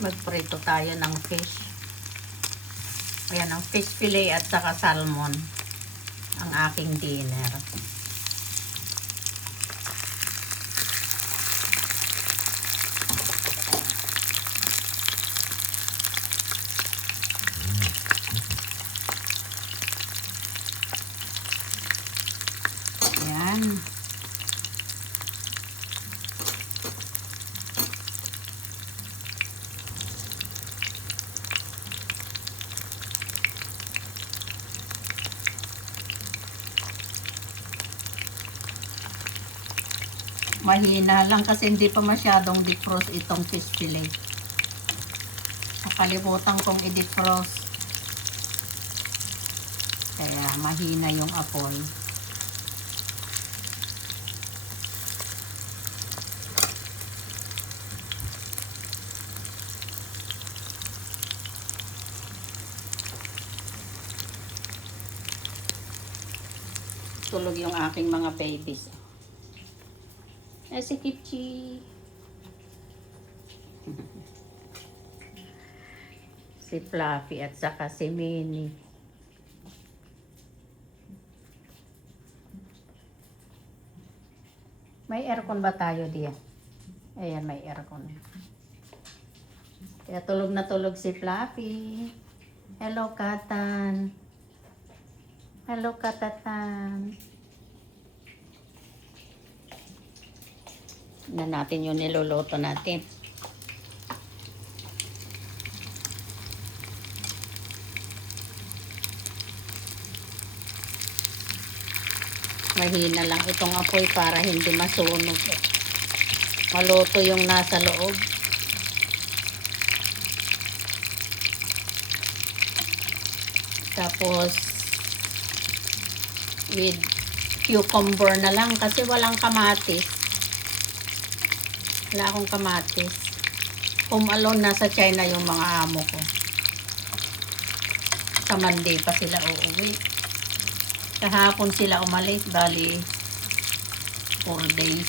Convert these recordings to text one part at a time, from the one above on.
Magprito tayo ng fish. Ayan, ang fish fillet at saka salmon. Ang aking dinner. Ayan. Mahina lang kasi hindi pa masyadong defrost itong fish fillet. Nakalimutan kong i-defrost. Kaya mahina yung apoy. Tulog yung aking mga babies. Si Kipchi. Si Fluffy at saka si Minnie. May aircon ba tayo diyan? Ayan, may aircon. Kaya tulog na tulog si Fluffy. Hello, Katan. Hello, Katatan. Na natin yung niluluto natin. Mahina lang itong apoy para hindi masunog. Maluto yung nasa loob. Tapos with cucumber na lang kasi walang kamatis. Wala akong kamatis. Home alone, nasa China yung mga amo ko. Sa Monday pa sila uuwi. Kahapon sila umalis, bali 4 days.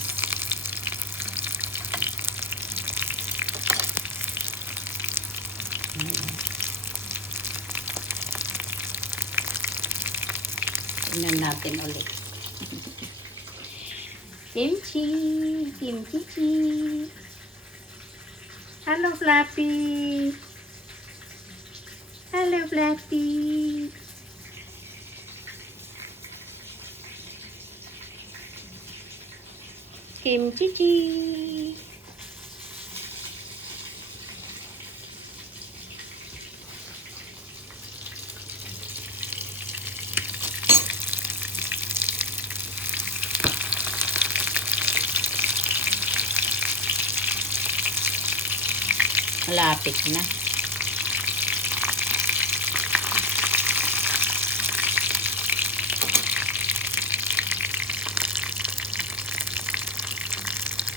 Tingnan natin ulit. Kimchi! Kimchi! Hello, Fluffy! Hello, Fluffy! Kimchi! Malapit na.